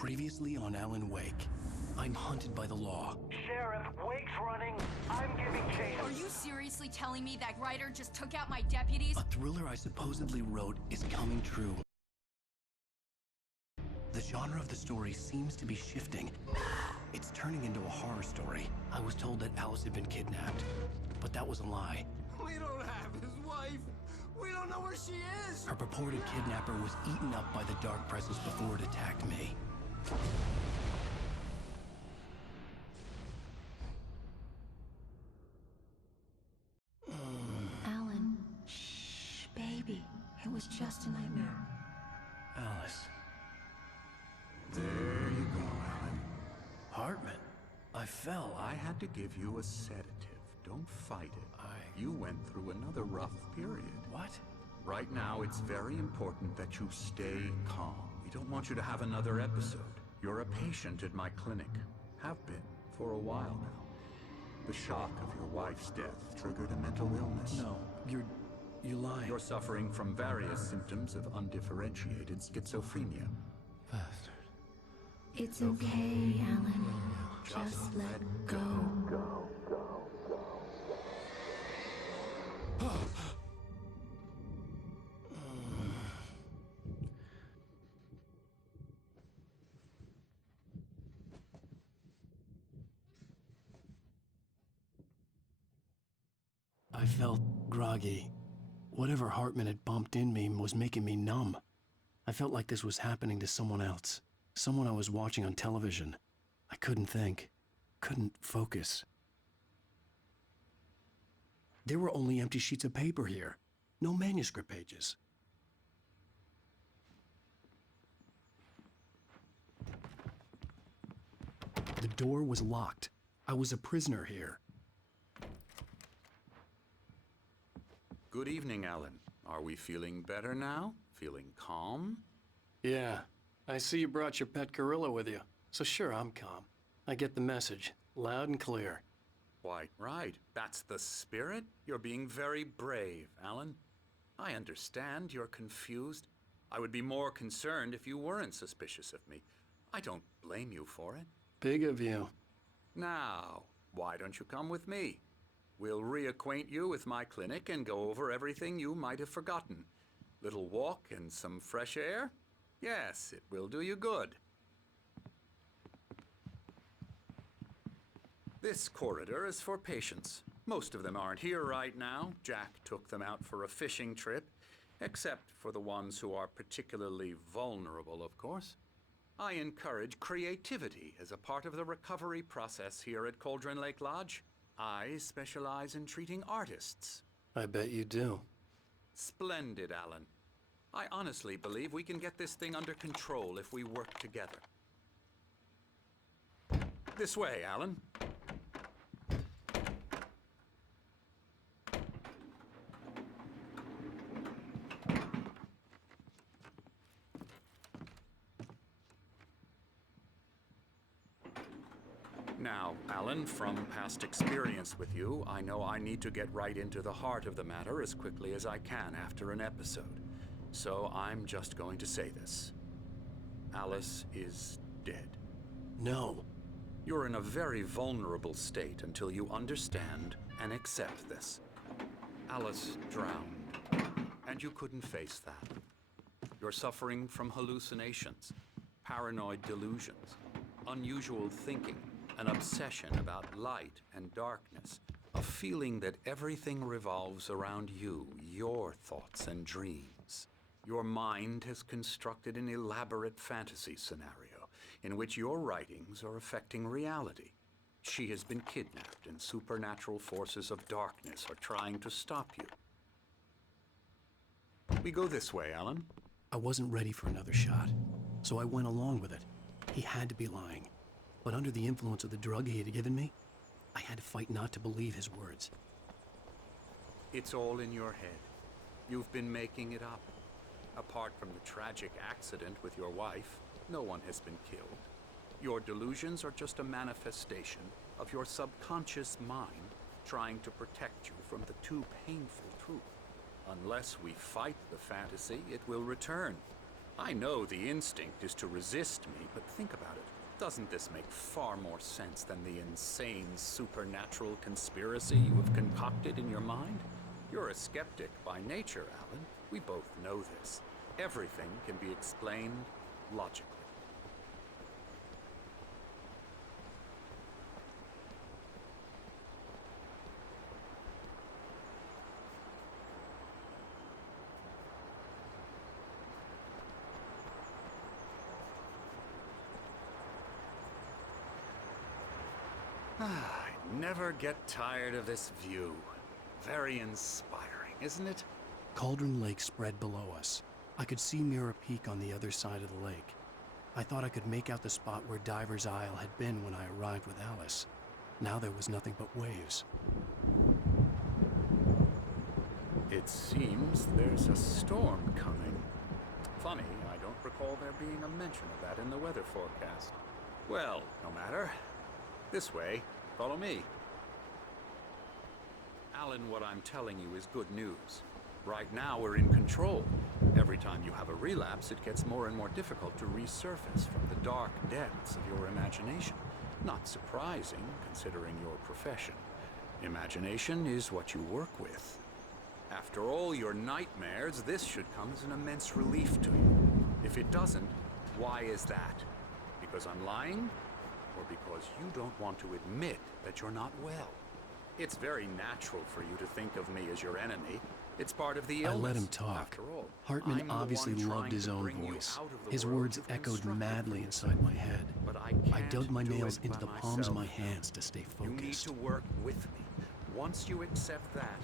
Previously on Alan Wake, I'm hunted by the law. Sheriff, Wake's running. I'm giving chase. Are you seriously telling me that writer just took out my deputies? A thriller I supposedly wrote is coming true. The genre of the story seems to be shifting. It's turning into a horror story. I was told that Alice had been kidnapped, but that was a lie. We don't have his wife. We don't know where she is. Her purported kidnapper was eaten up by the dark presence before it attacked me. Alan, shh, baby. It was just a nightmare. Alice. There you go, Alan. Hartman. I fell. I had to give you a sedative. Don't fight it. You went through another rough period. What? Right now, it's very important that you stay calm. We don't want you to have another episode. You're a patient at my clinic. Have been for a while now. The shock of your wife's death triggered a mental illness. No, you're lying. You're suffering from various symptoms of undifferentiated schizophrenia. Bastard. It's okay, Alan. Just let go. I felt groggy. Whatever Hartman had bumped in me was making me numb. I felt like this was happening to someone else. Someone I was watching on television. I couldn't think. Couldn't focus. There were only empty sheets of paper here. No manuscript pages. The door was locked. I was a prisoner here. Good evening, Alan. Are we feeling better now? Feeling calm? Yeah, I see you brought your pet gorilla with you. So sure, I'm calm. I get the message, loud and clear. Quite right. That's the spirit. You're being very brave, Alan. I understand you're confused. I would be more concerned if you weren't suspicious of me. I don't blame you for it. Big of you. Now, why don't you come with me? We'll reacquaint you with my clinic and go over everything you might have forgotten. Little walk and some fresh air? Yes, it will do you good. This corridor is for patients. Most of them aren't here right now. Jack took them out for a fishing trip, except for the ones who are particularly vulnerable, of course. I encourage creativity as a part of the recovery process here at Cauldron Lake Lodge. I specialize in treating artists. I bet you do. Splendid, Alan. I honestly believe we can get this thing under control if we work together. This way, Alan. Now, Alan, from past experience with you, I know I need to get right into the heart of the matter as quickly as I can after an episode. So I'm just going to say this. Alice is dead. No. You're in a very vulnerable state until you understand and accept this. Alice drowned, and you couldn't face that. You're suffering from hallucinations, paranoid delusions, unusual thinking, an obsession about light and darkness, a feeling that everything revolves around you, your thoughts and dreams. Your mind has constructed an elaborate fantasy scenario in which your writings are affecting reality. She has been kidnapped and supernatural forces of darkness are trying to stop you. We go this way, Alan. I wasn't ready for another shot, so I went along with it. He had to be lying. But under the influence of the drug he had given me, I had to fight not to believe his words. It's all in your head. You've been making it up. Apart from the tragic accident with your wife, no one has been killed. Your delusions are just a manifestation of your subconscious mind trying to protect you from the too painful truth. Unless we fight the fantasy, it will return. I know the instinct is to resist me, but think about it. Doesn't this make far more sense than the insane supernatural conspiracy you have concocted in your mind? You're a skeptic by nature, Alan. We both know this. Everything can be explained logically. I never get tired of this view. Very inspiring, isn't it? Cauldron Lake spread below us. I could see Mirror Peak on the other side of the lake. I thought I could make out the spot where Diver's Isle had been when I arrived with Alice. Now there was nothing but waves. It seems there's a storm coming. Funny, I don't recall there being a mention of that in the weather forecast. Well, no matter. This way. Follow me. Alan, what I'm telling you is good news. Right now, we're in control. Every time you have a relapse, it gets more and more difficult to resurface from the dark depths of your imagination. Not surprising, considering your profession. Imagination is what you work with. After all your nightmares, this should come as an immense relief to you. If it doesn't, why is that? Because I'm lying? Or because you don't want to admit that you're not well? It's very natural for you to think of me as your enemy. It's part of the illness. I let him talk. After all, Hartman I'm the obviously one loved trying his to own bring you voice. out of the His world words you've echoed constructed madly for inside my head. But I can't dug my do nails it into by the palms of myself. my hands to stay You need focused. to work with me. Once you accept that,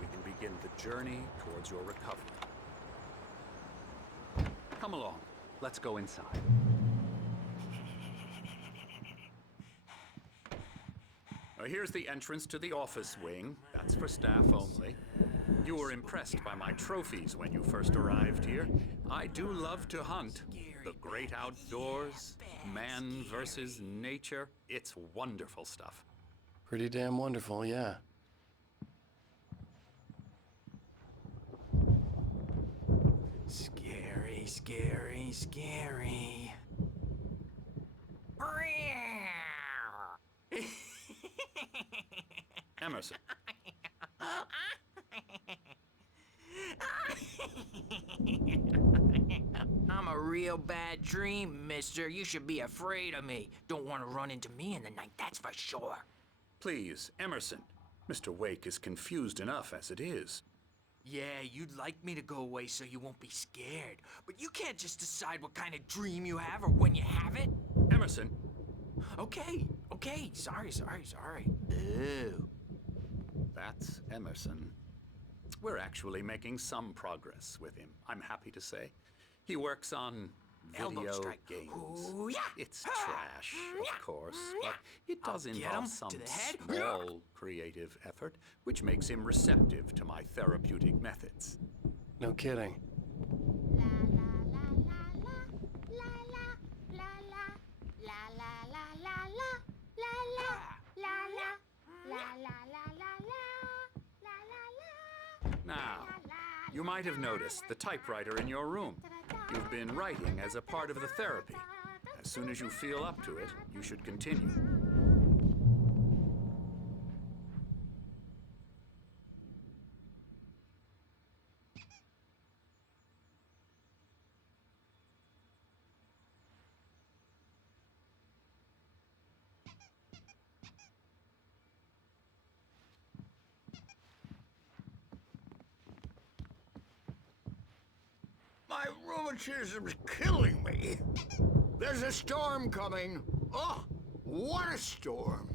we can begin the journey towards your recovery. Come along. Let's go inside. Here's the entrance to the office wing. That's for staff only. You were impressed by my trophies when you first arrived here. I do love to hunt. The great outdoors, man versus nature. It's wonderful stuff. Pretty damn wonderful, yeah. Scary, scary, scary. Emerson. I'm a real bad dream, mister. You should be afraid of me. Don't want to run into me in the night, that's for sure. Please, Emerson. Mr. Wake is confused enough as it is. Yeah, you'd like me to go away so you won't be scared. But you can't just decide what kind of dream you have or when you have it. Emerson. Okay. Sorry. Ew. That's Emerson. We're actually making some progress with him, I'm happy to say. He works on Elbow video strike. games. Ooh, yeah. It's trash, of course, but it does I'll get involve him some to the head. small creative effort, which makes him receptive to my therapeutic methods. No kidding. Now, you might have noticed the typewriter in your room. You've been writing as a part of the therapy. As soon as you feel up to it, you should continue. My rheumatism's killing me. There's a storm coming. Oh, what a storm.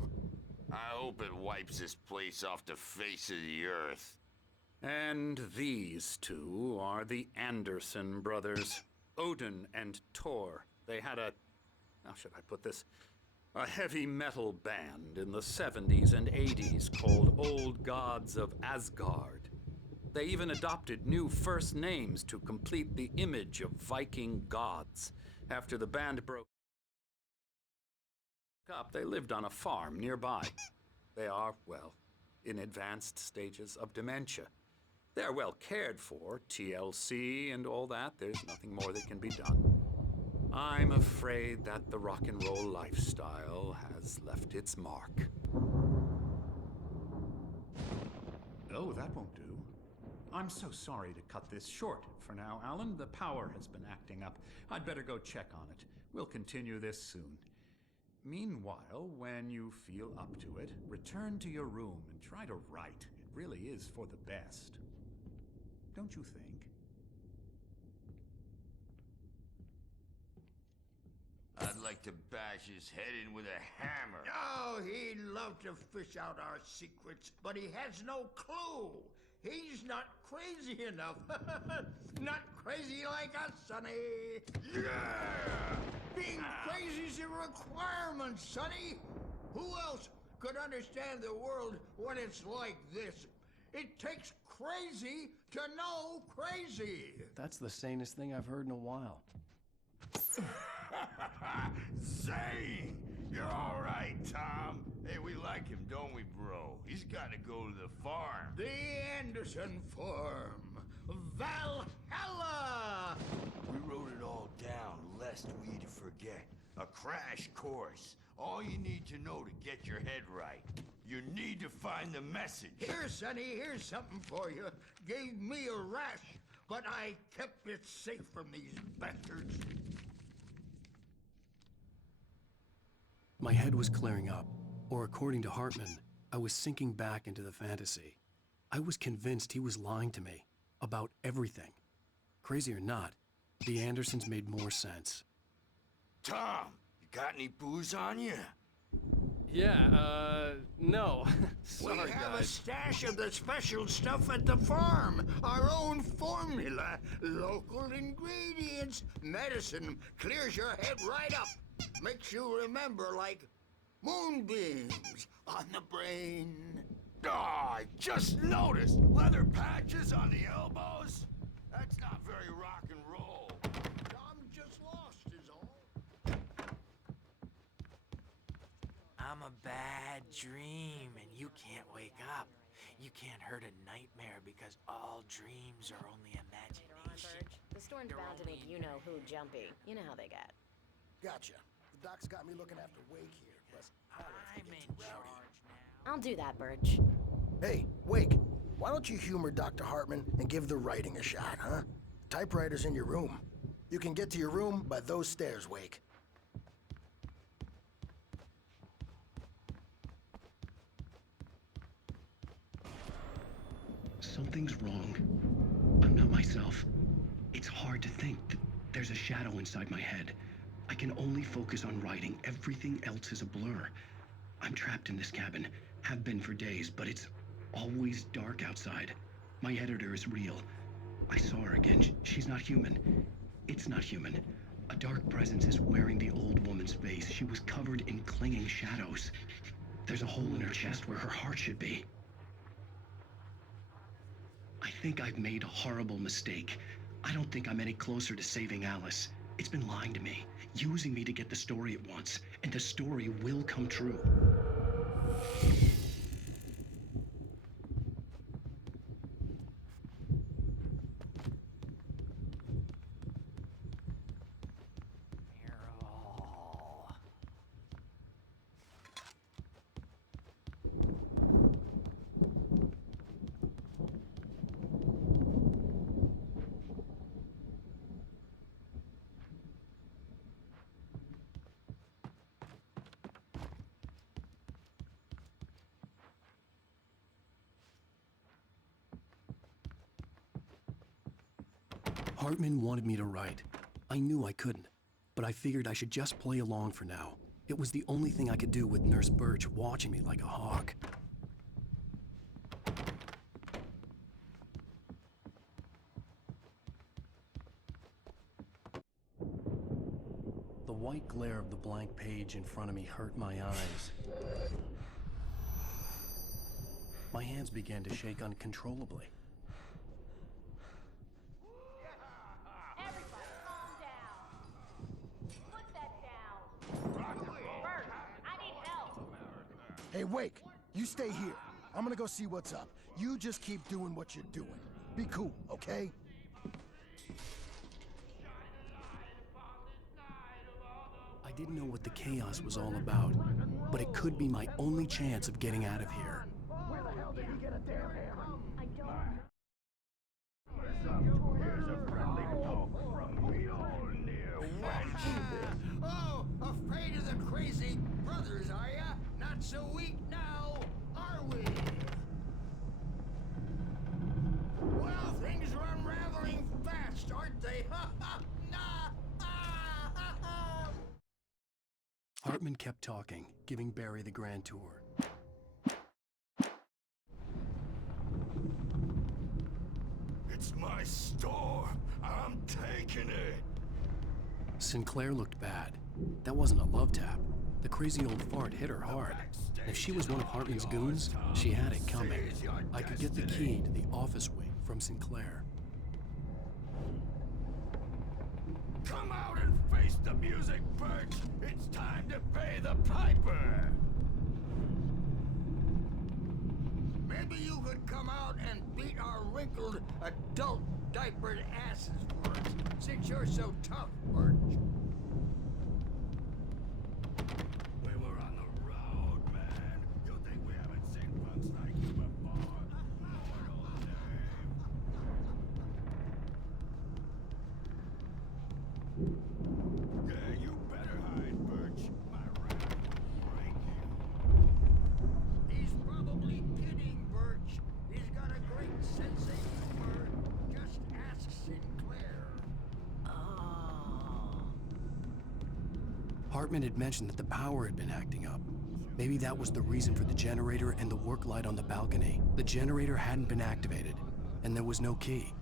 I hope it wipes this place off the face of the earth. And these two are the Anderson brothers, Odin and Tor. They had how should I put this? A heavy metal band in the 70s and 80s called Old Gods of Asgard. They even adopted new first names to complete the image of Viking gods. After the band broke up, they lived on a farm nearby. They are, well, in advanced stages of dementia. They're well cared for, TLC and all that. There's nothing more that can be done. I'm afraid that the rock and roll lifestyle has left its mark. Oh, that won't do. I'm so sorry to cut this short for now, Alan. The power has been acting up. I'd better go check on it. We'll continue this soon. Meanwhile, when you feel up to it, return to your room and try to write. It really is for the best. Don't you think? I'd like to bash his head in with a hammer. Oh, he'd love to fish out our secrets, but he has no clue. He's not crazy enough. Not crazy like us, Sonny. Yeah! Being crazy's a requirement, Sonny. Who else could understand the world when it's like this? It takes crazy to know crazy. That's the sanest thing I've heard in a while. Zane! You're all right, Tom. Hey, we like him, don't we, bro? He's got to go to the farm. The Anderson Farm. Valhalla! We wrote it all down, lest we forget. A crash course. All you need to know to get your head right. You need to find the message. Here, Sonny, here's something for you. Gave me a rash, but I kept it safe from these bastards. My head was clearing up, or according to Hartman, I was sinking back into the fantasy. I was convinced he was lying to me about everything. Crazy or not, the Andersons made more sense. Tom, you got any booze on you? Yeah, no. We have a stash of the special stuff at the farm. Our own formula. Local ingredients. Medicine clears your head right up. Makes you remember like moonbeams on the brain. Oh, I just noticed. Leather patches on the elbows? That's not very rock and roll. Tom just lost is all. I'm a bad dream, and you can't wake up. You can't hurt a nightmare because all dreams are only imagination. The storm's bound to make you-know-who jumpy. You know how they get. Gotcha. The doc's got me looking after Wake here, but I'm in charge now. I'll do that, Birch. Hey, Wake, why don't you humor Dr. Hartman and give the writing a shot, huh? Typewriter's in your room. You can get to your room by those stairs, Wake. Something's wrong. I'm not myself. It's hard to think that there's a shadow inside my head. I can only focus on writing. Everything else is a blur. I'm trapped in this cabin. Have been for days, but it's always dark outside. My editor is real. I saw her again. She's not human. It's not human. A dark presence is wearing the old woman's face. She was covered in clinging shadows. There's a hole in her chest where her heart should be. I think I've made a horrible mistake. I don't think I'm any closer to saving Alice. It's been lying to me, using me to get the story it wants, and the story will come true. Hartman wanted me to write. I knew I couldn't, but I figured I should just play along for now. It was the only thing I could do with Nurse Birch watching me like a hawk. The white glare of the blank page in front of me hurt my eyes. My hands began to shake uncontrollably. Everybody calm down. Put that down. Bert, I need help. Hey, Wake, you stay here. I'm gonna go see what's up. You just keep doing what you're doing. Be cool, okay? I didn't know what the chaos was all about, but it could be my only chance of getting out of here. Where the hell did he get a damn hammer? I don't know. Here's a friendly poke from the old near west. Oh, afraid of the crazy brothers, are ya? Not so weak now, are we? Well, things are unraveling fast, aren't they? Ha ha! Nah! Ah, ha, ha. Hartman kept talking, giving Barry the grand tour. It's my store. I'm taking it. Sinclair looked bad. That wasn't a love tap. The crazy old fart hit her hard. And if she was one of Hartman's goons, she had it coming. I could get the key to the office wing from Sinclair. Come out and face the music, Bert. It's time to pay the piper. Maybe you could come out and beat our wrinkled, adult diapered asses for us, since you're so tough, Birch. We were on the road, man. You think we haven't seen punks like you before? Mortal Dave. Yeah, you better hide, Birch. My rat will break you. He's probably kidding, Birch. He's got a great sense of humor. Just ask Sinclair. Hartman had mentioned that the power had been acting up. Maybe that was the reason for the generator and the work light on the balcony. The generator hadn't been activated, and there was no key.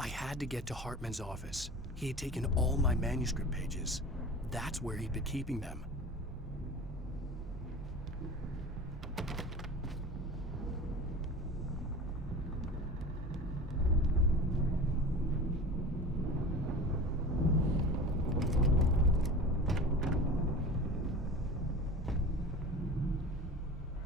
I had to get to Hartman's office. He had taken all my manuscript pages. That's where he'd been keeping them.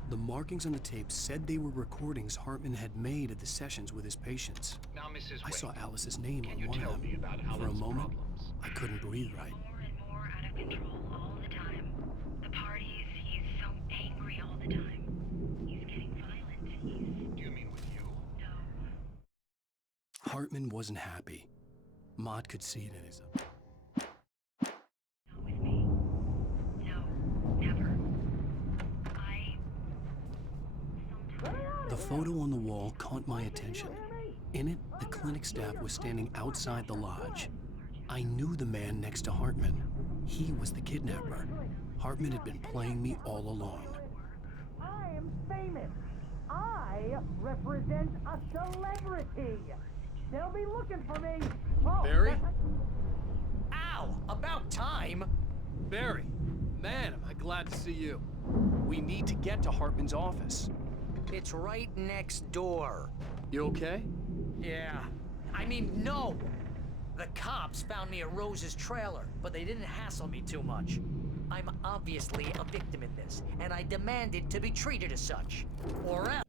The markings on the tape said they were recordings Hartman had made at the sessions with his patients. Now, Mrs. I saw Wade, Alice's name can on you one tell of me them. about For a Alan's moment, problems? I couldn't breathe right. More and more out of control all the time. The parties, he's so angry all the time. He's getting violent. He's... Do you mean with you? No. Hartman wasn't happy. Mott could see it in his eyes. Not with me. No. Never. The photo on the wall caught my attention. In it, the clinic staff was standing outside the lodge. I knew the man next to Hartman. He was the kidnapper. Hartman had been playing me all along. I am famous. I represent a celebrity. They'll be looking for me. Oh, Barry? Ow! About time! Barry, man, am I glad to see you. We need to get to Hartman's office. It's right next door. You okay? Yeah. I mean, no! The cops found me at Rose's trailer, but they didn't hassle me too much. I'm obviously a victim in this, and I demanded to be treated as such. Or else...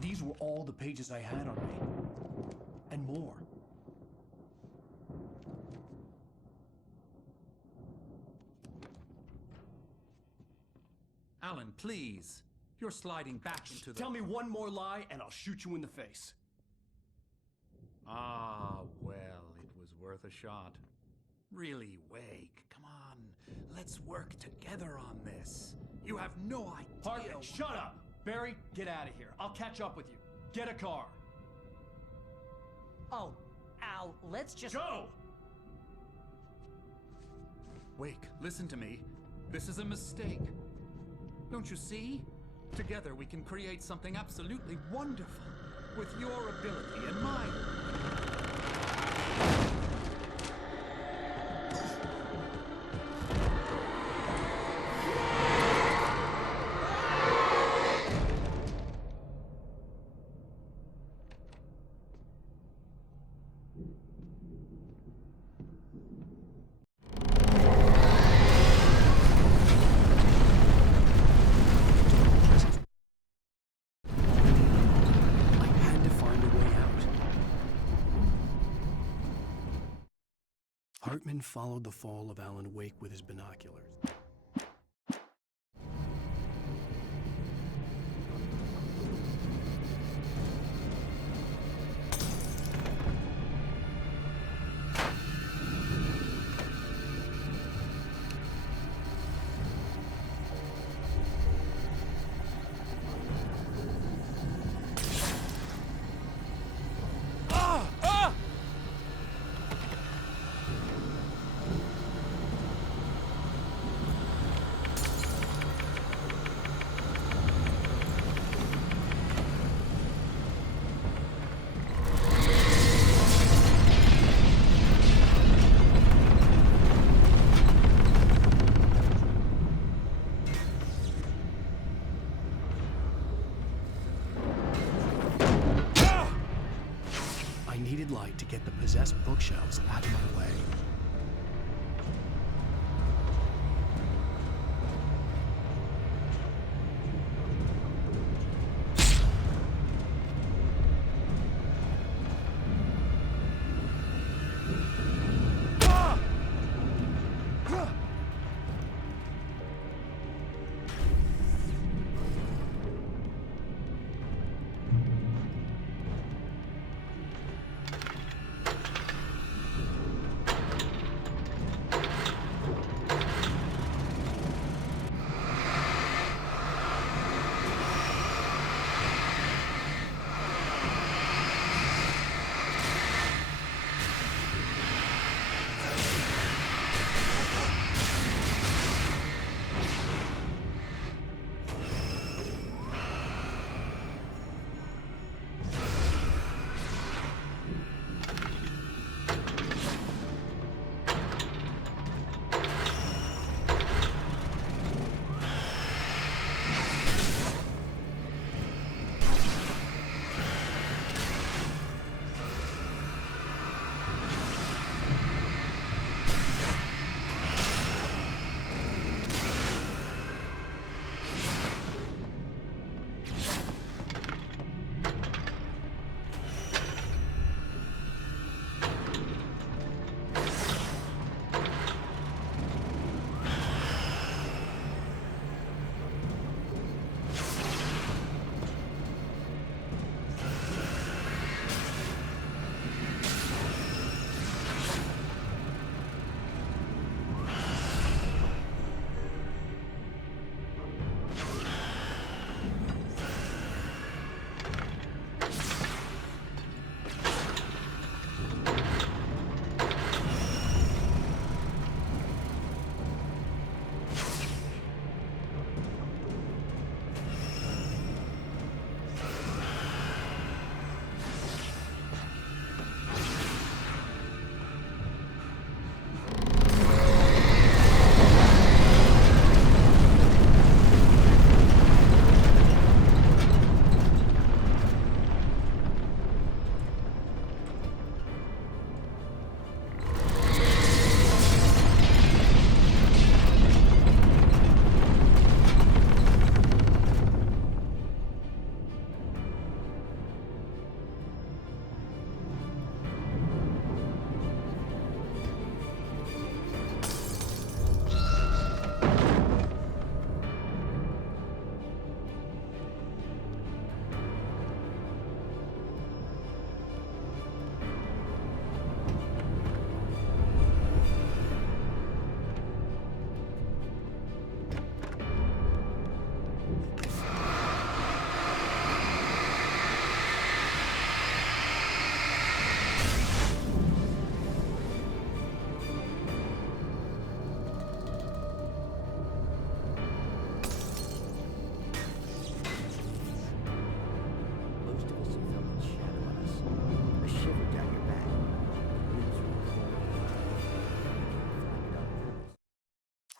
These were all the pages I had on me. And more. Alan, please. You're sliding back into the... Tell me one more lie and I'll shoot you in the face. Ah, well, it was worth a shot. Really, Wake, come on. Let's work together on this. You have no idea... Hartman, shut up! Barry, get out of here. I'll catch up with you. Get a car. Oh, Al, let's just... Go! Wake, listen to me. This is a mistake. Don't you see? Together we can create something absolutely wonderful. With your ability and mine. Hartman followed the fall of Alan Wake with his binoculars. Light to get the possessed bookshelves out of my way.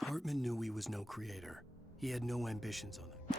Hartman knew he was no creator. He had no ambitions on it.